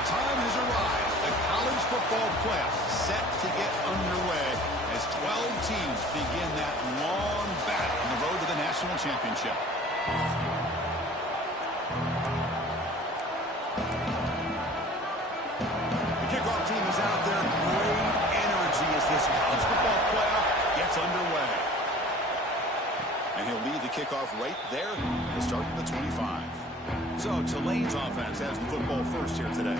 The time has arrived. The college football playoffs set to get underway as 12 teams begin that long battle on the road to the national championship. The kickoff team is out there. Great energy as this college football playoff gets underway. And he'll lead the kickoff right there to start at the 25. So Tulane's offense has the football first here today.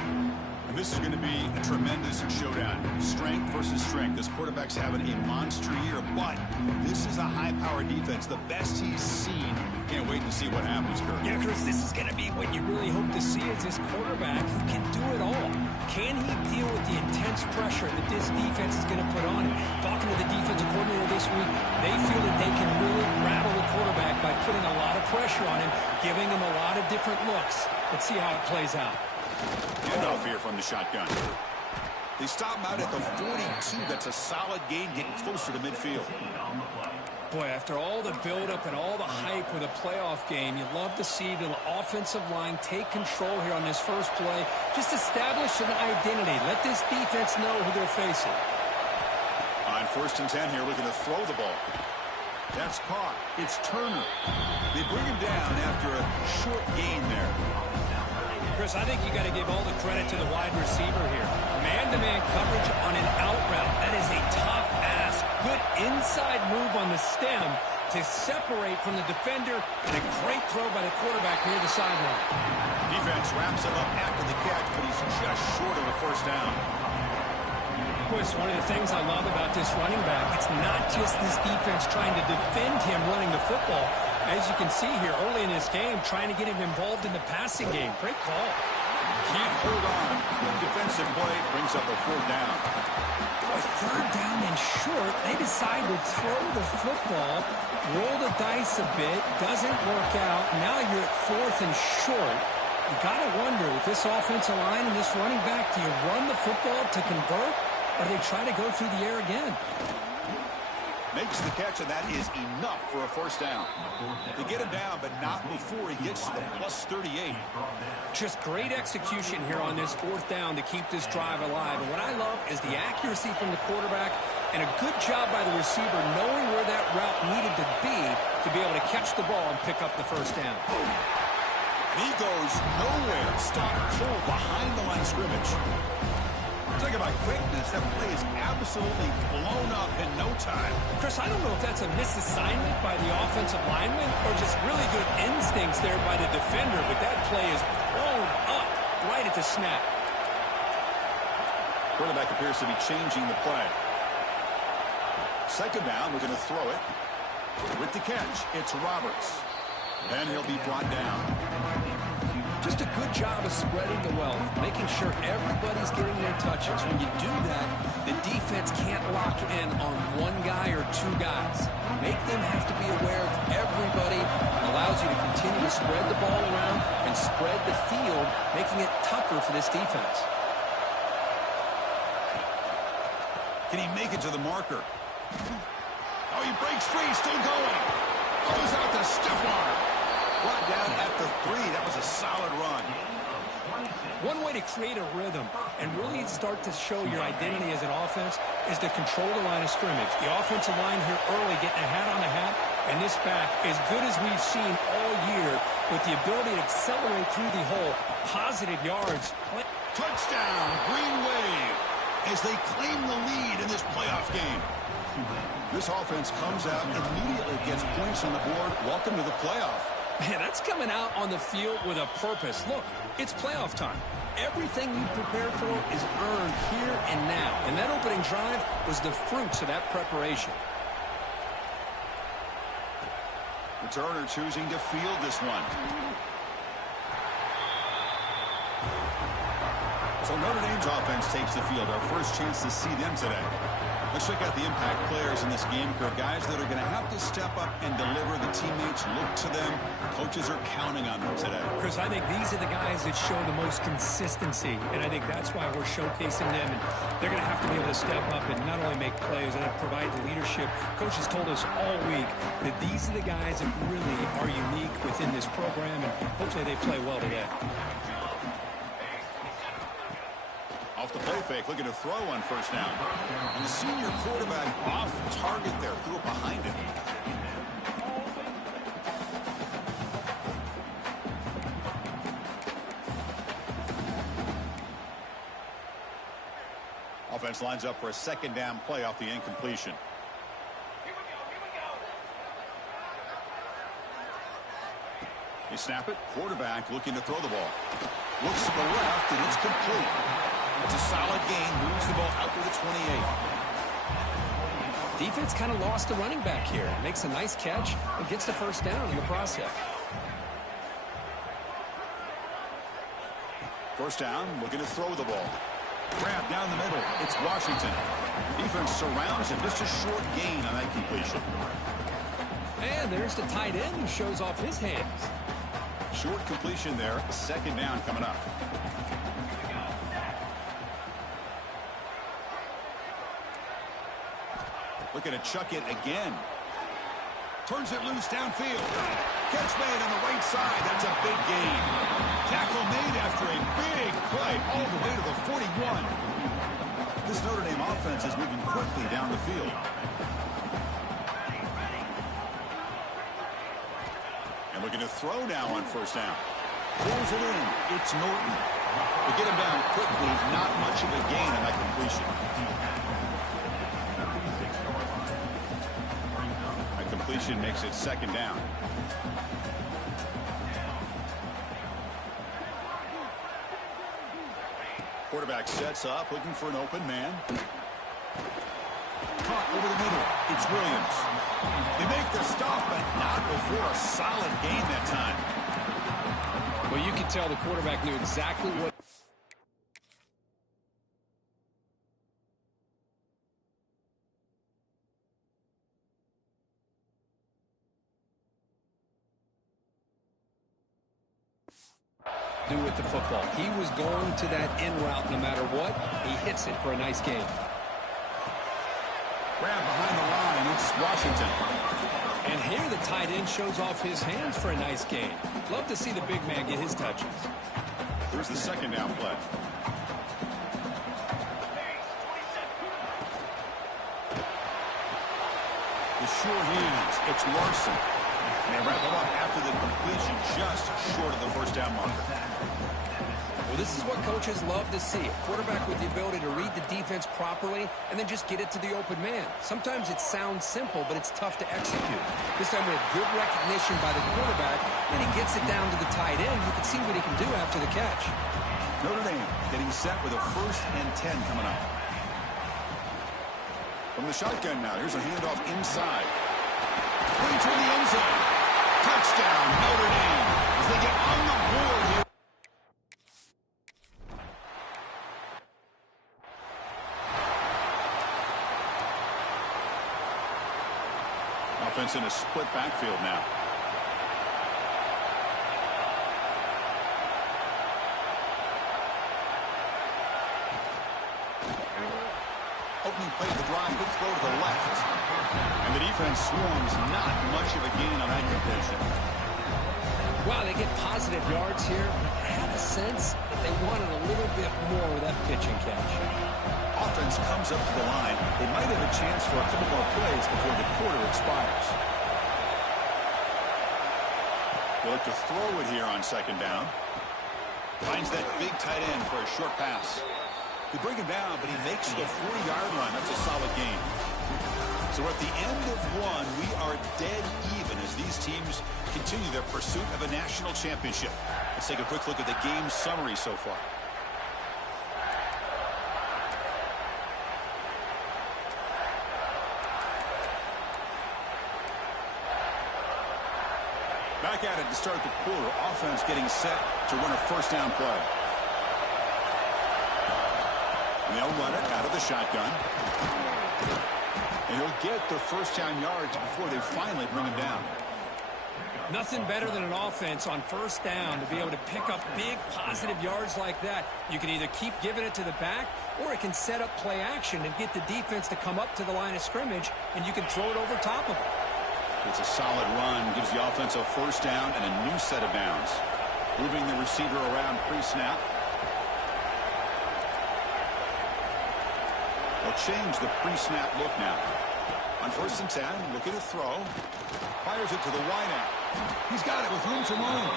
And this is going to be a tremendous showdown. Strength versus strength. This quarterback's having a monster year, but this is a high-powered defense, the best he's seen. Can't wait to see what happens, Kirk. Yeah, Chris, this is going to be what you really hope to see is this quarterback who can do it all. Can he deal with the intense pressure that this defense is going to put on him? Talking to the defensive coordinator this week, they feel that they can really rattle the quarterback by putting a lot of pressure on him, giving him a lot of different looks. Let's see how it plays out. Handoff here from the shotgun. They stop him out at the 42. That's a solid gain, getting closer to midfield. Boy, after all the buildup and all the hype with a playoff game, you'd love to see the offensive line take control here on this first play. Just establish an identity. Let this defense know who they're facing. On 1st and 10 here, looking to throw the ball. That's caught. It's Turner. They bring him down after a short gain there. Chris, I think you got to give all the credit to the wide receiver here. Man-to-man coverage on an out route. That is a tough ask. Good inside move on the stem to separate from the defender, and a great throw by the quarterback near the sideline. Defense wraps him up after the catch, but he's just short of a first down. Chris, one of the things I love about this running back, it's not just this defense trying to defend him running the football. As you can see here early in this game, trying to get him involved in the passing game. Great call. Can't hold on. Defensive play brings up a 4th down. Boy, 3rd down and short. They decide to throw the football, roll the dice a bit, doesn't work out. Now you're at 4th and short. You got to wonder, with this offensive line and this running back, do you run the football to convert, or do they try to go through the air again? Makes the catch, and that is enough for a 1st down. They get him down, but not before he gets to the plus 38. Just great execution here on this 4th down to keep this drive alive. And what I love is the accuracy from the quarterback and a good job by the receiver knowing where that route needed to be able to catch the ball and pick up the 1st down. He goes nowhere. Stop cold behind the line of scrimmage. Talk about quickness. That play is absolutely blown up in no time. Chris, I don't know if that's a misassignment by the offensive lineman or just really good instincts there by the defender, but that play is blown up right at the snap. Quarterback appears to be changing the play. 2nd down, we're going to throw it. With the catch, it's Roberts. And he'll be brought down. Just a good job of spreading the wealth, making sure everybody's getting their touches. When you do that, the defense can't lock in on one guy or 2 guys. Make them have to be aware of everybody. Allows you to continue to spread the ball around and spread the field, making it tougher for this defense. Can he make it to the marker? Oh, he breaks free, still going. Goes out to stiff arm. Brought down at the 3. That was a solid run. One way to create a rhythm and really start to show your identity as an offense is to control the line of scrimmage. The offensive line here early getting a hat on a hat, and this back, as good as we've seen all year, with the ability to accelerate through the hole, positive yards. Touchdown, Green Wave, as they claim the lead in this playoff game. This offense comes out immediately, gets points on the board. Welcome to the playoff. Man, that's coming out on the field with a purpose. Look, it's playoff time. Everything you prepare for is earned here and now. And that opening drive was the fruits of that preparation. Turner choosing to field this one. So Notre Dame's offense takes the field. Our first chance to see them today. Let's check out the impact players in this game, Kirk. Guys that are going to have to step up and deliver. The teammates look to them. Coaches are counting on them today. Chris, I think these are the guys that show the most consistency, and I think that's why we're showcasing them. And they're going to have to be able to step up and not only make plays and provide the leadership. Coaches told us all week that these are the guys that really are unique within this program, and hopefully they play well today. Off the play fake, looking to throw on first down. And the senior quarterback off target there, threw it behind him. Offense lines up for a second down play off the incompletion. They snap it. Quarterback looking to throw the ball. Looks to the left, and it's complete. It's a solid gain. Moves the ball out to the 28. Defense kind of lost a running back here. Makes a nice catch and gets the first down in the process. First down, looking to throw the ball. Grab down the middle. It's Washington. Defense surrounds him. Just a short gain on that completion. And there's the tight end who shows off his hands. Short completion there. Second down coming up. Looking to chuck it again. Turns it loose downfield. Catch made on the right side. That's a big gain. Tackle made after a big play all the way to the 41. This Notre Dame offense is moving quickly down the field. And looking to throw now on first down. Pulls it in. It's Norton. To get him down quickly, not much of a gain on that completion. That completion makes it second down. Quarterback sets up, looking for an open man. Caught over the middle. It's Williams. They make the stop, but not before a solid gain that time. Well, you can tell the quarterback knew exactly what. Do with the football. He was going to that in route no matter what. He hits it for a nice gain. Grab behind the line. It's Washington. And here the tight end shows off his hands for a nice gain. Love to see the big man get his touches. Here's the second down play. The sure hands. It's Larson. And they wrap it up after the completion, just short of the first down marker. Well, this is what coaches love to see. A quarterback with the ability to read the defense properly and then just get it to the open man. Sometimes it sounds simple, but it's tough to execute. This time with good recognition by the quarterback, and he gets it down to the tight end. You can see what he can do after the catch. Notre Dame getting set with a 1st and 10 coming up. From the shotgun now, here's a handoff inside. Into the end zone. Touchdown, Notre Dame, as they get on the board here. Offense in a split backfield now. Opening play of the drive, good throw to the left. And the defense swarms, not much of a gain on that completion. Wow, they get positive yards here. I have a sense that they wanted a little bit more with that pitch and catch. Offense comes up to the line. They might have a chance for a couple more plays before the quarter expires. They look to throw it here on second down. Finds that big tight end for a short pass. They bring him down, but he makes the 40-yard line. That's a solid gain. So at the end of one, we are dead even as these teams continue their pursuit of a national championship. Let's take a quick look at the game summary so far. Back at it to start the quarter. Offense getting set to run a first down play. And they'll run it out of the shotgun. And he'll get the first down yards before they finally bring him down. Nothing better than an offense on first down to be able to pick up big positive yards like that. You can either keep giving it to the back, or it can set up play action and get the defense to come up to the line of scrimmage, and you can throw it over top of it. It's a solid run, gives the offense a first down and a new set of downs. Moving the receiver around pre-snap. They'll change the pre-snap look now. On 1st and 10, looking to throw. Fires it to the wide out. He's got it with room to roam.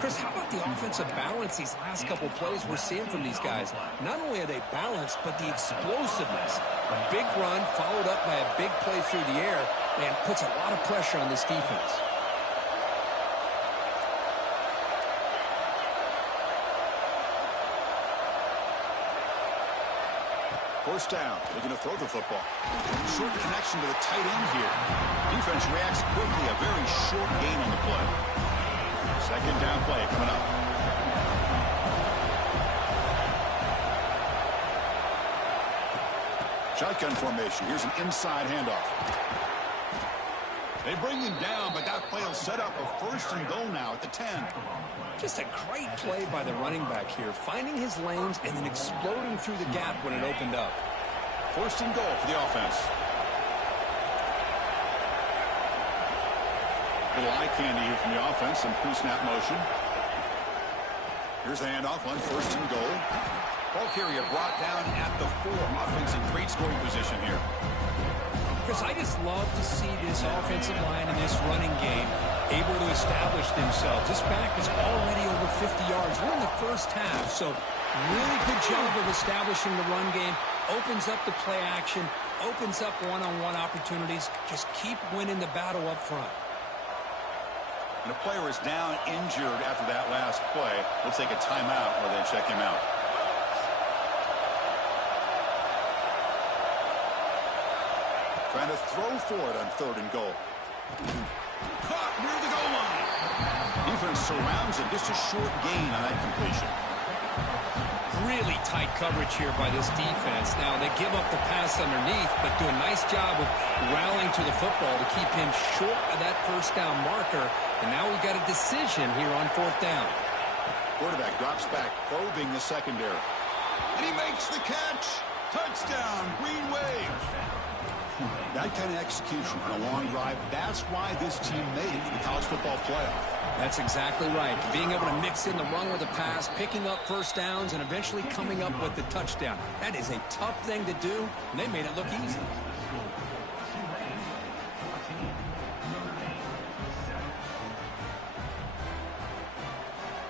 Chris, how about the offensive balance these last couple plays we're seeing from these guys? Not only are they balanced, but the explosiveness. A big run followed up by a big play through the air, and puts a lot of pressure on this defense. First down, looking to throw the football. Short connection to the tight end here. Defense reacts quickly, a very short gain on the play. Second down play coming up. Shotgun formation. Here's an inside handoff. They bring him down, but that play will set up a 1st and goal now at the 10. Just a great play by the running back here, finding his lanes and then exploding through the gap when it opened up. 1st and goal for the offense. Little eye candy here from the offense, some pre-snap motion. Here's the handoff on 1st and goal. Ball carrier brought down at the 4. Offense in great scoring position here. Chris, I just love to see this offensive line in this running game able to establish themselves. This back is already over 50 yards. We're in the first half, so really good job of establishing the run game. Opens up the play action, opens up one-on-one opportunities. Just keep winning the battle up front. And a player is down injured after that last play. We'll take a timeout where they check him out. Trying to throw for it on 3rd and goal. Caught near the goal line. Defense surrounds it. Just a short gain on that completion. Really tight coverage here by this defense. Now, they give up the pass underneath, but do a nice job of rallying to the football to keep him short of that 1st down marker. And now we've got a decision here on 4th down. Quarterback drops back, probing the secondary. And he makes the catch. Touchdown, Green Wave. That kind of execution on a long drive, that's why this team made it to the college football playoff. That's exactly right. Being able to mix in the run with the pass, picking up 1st downs, and eventually coming up with the touchdown. That is a tough thing to do, and they made it look easy.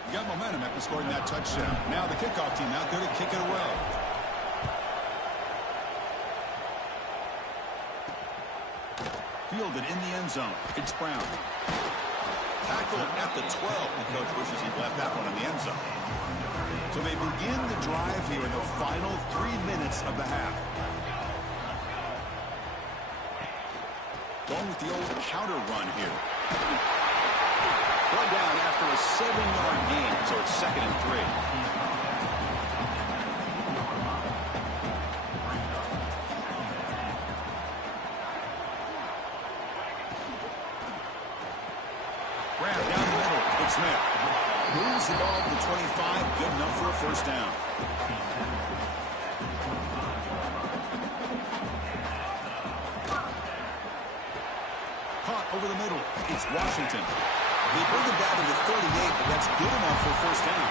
You got momentum after scoring that touchdown. Now the kickoff team out there to kick it away. Fielded in the end zone. It's Brown. Tackled at the 12. The coach wishes he'd left that one in the end zone. So they begin the drive here in the final 3 minutes of the half. Going with the old counter run here. Run down after a 7-yard gain, so it's 2nd and 3. Smith moves the ball to the 25, good enough for a 1st down. Caught over the middle. It's Washington. They bring him down to the 38, but that's good enough for a 1st down.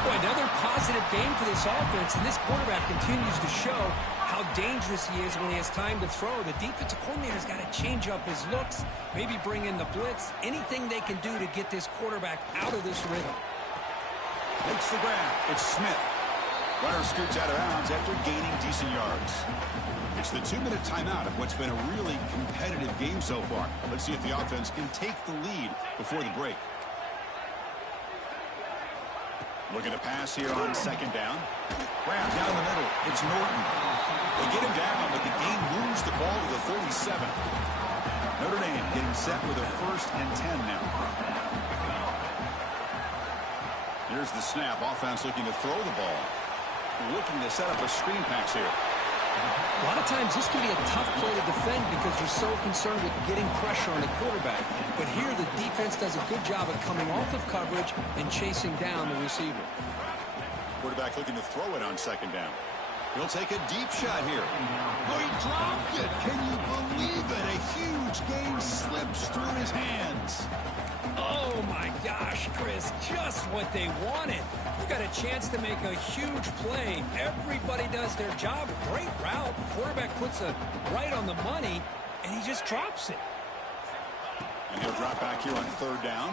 Boy, another positive game for this offense, and this quarterback continues to show how dangerous he is when he has time to throw. The defensive coordinator's got to change up his looks, maybe bring in the blitz, anything they can do to get this quarterback out of this rhythm. Makes the grab. It's Smith. Runner scoots out of bounds after gaining decent yards. It's the 2-minute timeout of what's been a really competitive game so far. Let's see if the offense can take the lead before the break. Looking to pass here on 2nd down. Brown down the middle. It's Norton. They get him down, but the game moves the ball to the 37. Notre Dame getting set with a 1st and 10 now. Here's the snap. Offense looking to throw the ball. Looking to set up a screen pass here. A lot of times this can be a tough play to defend because you're so concerned with getting pressure on the quarterback. But here the defense does a good job of coming off of coverage and chasing down the receiver. Quarterback looking to throw it on 2nd down. He'll take a deep shot here. Oh, he dropped it. Can you believe it? A huge game slips through his hands. Oh, my gosh, Chris, just what they wanted. You got a chance to make a huge play. Everybody does their job. Great route. Quarterback puts it right on the money, and he just drops it. And he'll drop back here on third down.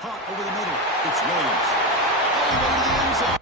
Hot over the middle. It's Williams. All the way to the end zone.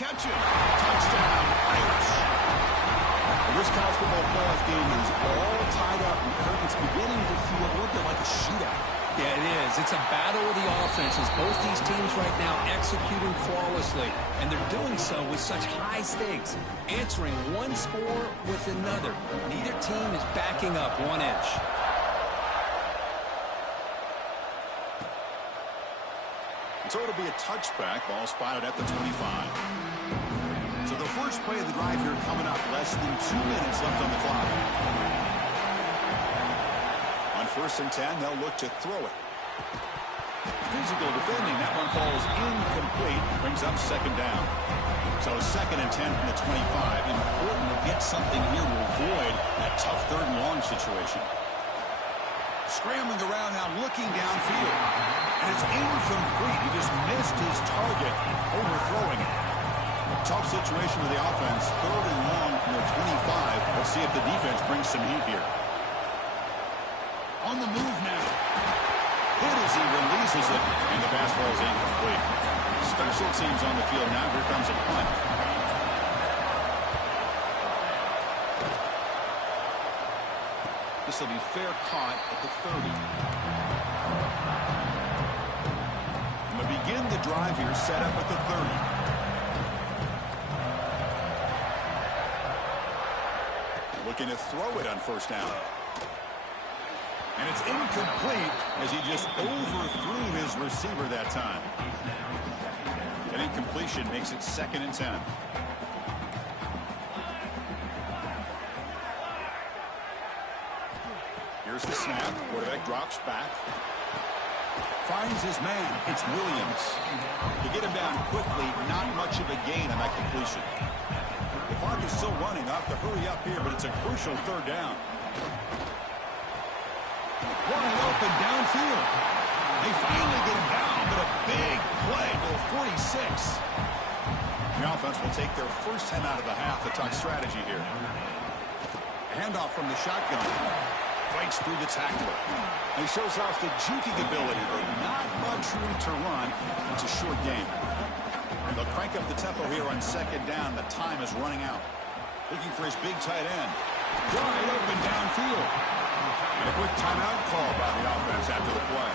Catch it. Touchdown, Irish. This college football playoff game is all tied up, and Kirk, it's beginning to feel a little bit like a shootout. Yeah, it is. It's a battle of the offenses. Both these teams right now executing flawlessly, and they're doing so with such high stakes, answering one score with another. Neither team is backing up 1 inch. So it'll be a touchback. Ball spotted at the 25. So the first play of the drive here coming up. Less than 2 minutes left on the clock. On 1st and 10, they'll look to throw it. Physical defending. That one falls incomplete. Brings up 2nd down. So 2nd and 10 from the 25. Important to get something here to avoid that tough 3rd and long situation. Scrambling around now, looking downfield. And it's incomplete. He just missed his target, overthrowing it. Tough situation with the offense. 3rd and long from the 25. Let's see if the defense brings some heat here. On the move now. Hit as he releases it, and the pass ball is incomplete. Special teams on the field now. Here comes a punt. This will be fair caught at the 30. And we'll begin the drive here, set up at the 30. Looking to throw it on 1st down. And it's incomplete as he just overthrew his receiver that time. An incompletion makes it 2nd and 10. Here's the snap. Quarterback drops back. Finds his man. It's Williams. To get him down quickly, not much of a gain on that completion. The clock is still running. Off to hurry up here, but it's a crucial 3rd down. Wide open downfield. They finally get him down, but a big play to a 46. The offense will take their first 10 out of the half to talk strategy here. Handoff from the shotgun. Breaks through the tackler. He shows off the juking ability, but not much room to run. It's a short game. They'll crank up the tempo here on 2nd down. The time is running out. Looking for his big tight end. Wide open downfield. And a quick timeout call by the offense after the play.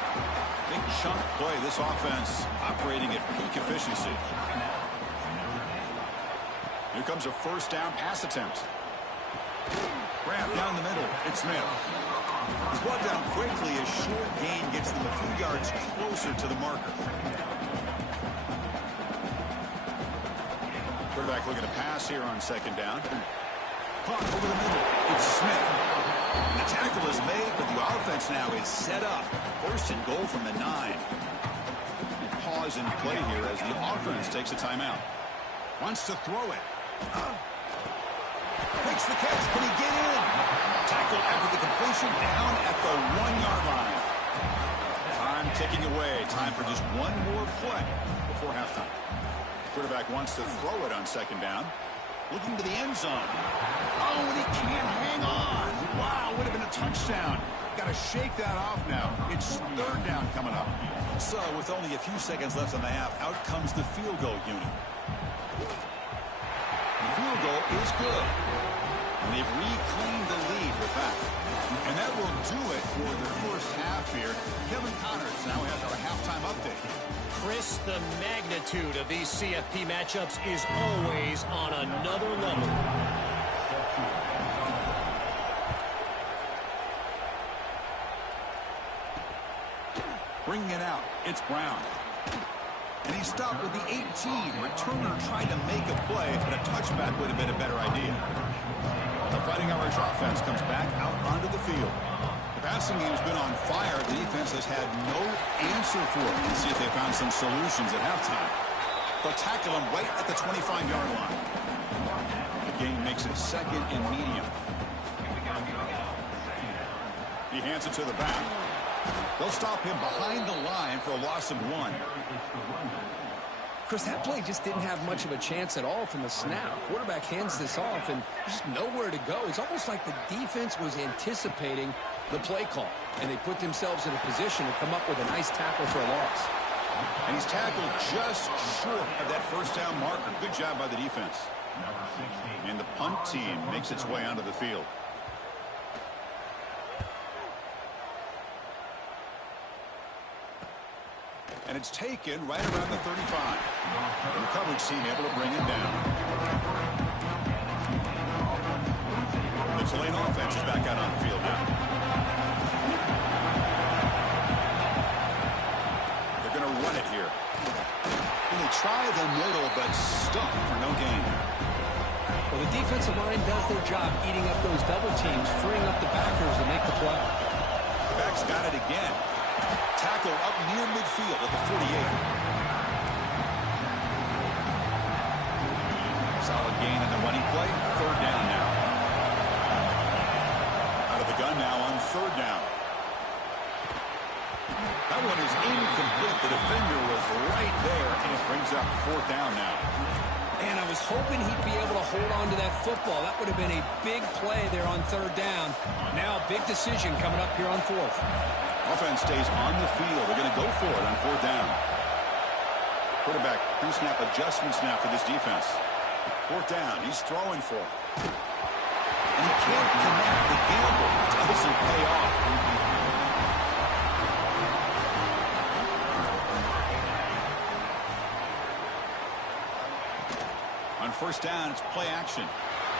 Big chunk play. This offense operating at peak efficiency. Here comes a 1st down pass attempt. Grab down the middle. It's Smith. He's brought down quickly. A short gain gets them a few yards closer to the marker. Quarterback looking to pass here on 2nd down. Caught over the middle. It's Smith. And the tackle is made, but the offense offense now is set up. First and goal from the 9. Pause in play here as the offense takes a timeout. Wants to throw it. Makes the catch. Can he get in? Tackle after the completion down at the 1-yard line. Time ticking away. Time for just one more play before halftime. Quarterback wants to throw it on second down. Looking to the end zone. Oh, and he can't hang on. Wow, would have been a touchdown. Got to shake that off now. It's third down coming up. So with only a few seconds left on the half, out comes the field goal unit. The field goal is good. And they've reclaimed the lead with that. And that will do it for the first half here. Kevin Connors now has our halftime update. Chris, the magnitude of these CFP matchups is always on another level. Bringing it out, it's Brown. And he stopped with the 18. Returner tried to make a play, but a touchback would have been a better idea. The Fighting Irish offense comes back out onto the field. The passing game's been on fire. The defense has had no answer for it. Let's see if they found some solutions at halftime. They'll tackle him right at the 25-yard line. The game makes it second and medium. He hands it to the back. They'll stop him behind the line for a loss of 1. Chris, that play just didn't have much of a chance at all from the snap. Quarterback hands this off, and there's just nowhere to go. It's almost like the defense was anticipating the play call, and they put themselves in a position to come up with a nice tackle for a loss. And he's tackled just short of that first down marker. Good job by the defense. And the punt team makes its way onto the field. And it's taken right around the 35. And the coverage team able to bring it down. The Tulane offense is back out on the field now. They're going to run it here. And they try the middle, but stuck for no gain. Well, the defensive line does their job eating up those double teams, freeing up the backers to make the play. The back's got it again. Tackle up near midfield at the 48. Solid gain in the running play. Third down now. Out of the gun now on third down. That one is incomplete. The defender was right there, and it brings up fourth down now. And I was hoping he'd be able to hold on to that football. That would have been a big play there on third down. Now a big decision coming up here on fourth. Offense stays on the field. They're going to go for it on fourth down. Quarterback pre-snap adjustments now for this defense. Fourth down. He's throwing for it. And he can't connect. The gamble doesn't pay off. On first down, it's play action.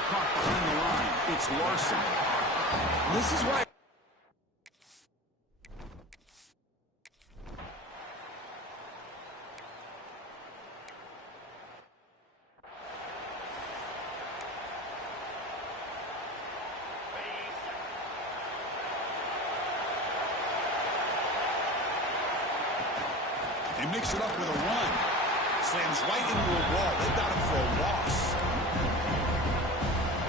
Caught behind the line. It's Larson. This is why. They mix it up with a run. Slams right into a wall. They got him for a loss.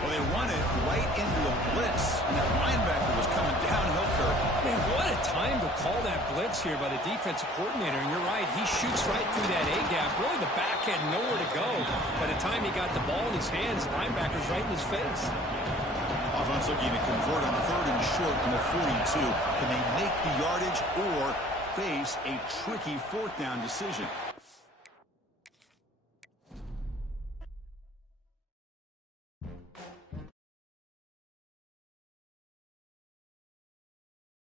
Well, they run it right into a blitz. And that linebacker was coming downhill for him. Man, what a time to call that blitz here by the defensive coordinator. And you're right, he shoots right through that A-gap. Really, the back had nowhere to go. By the time he got the ball in his hands, the linebacker's right in his face. Offense looking to convert on third and short from the 42. Can they make the yardage or face a tricky fourth down decision?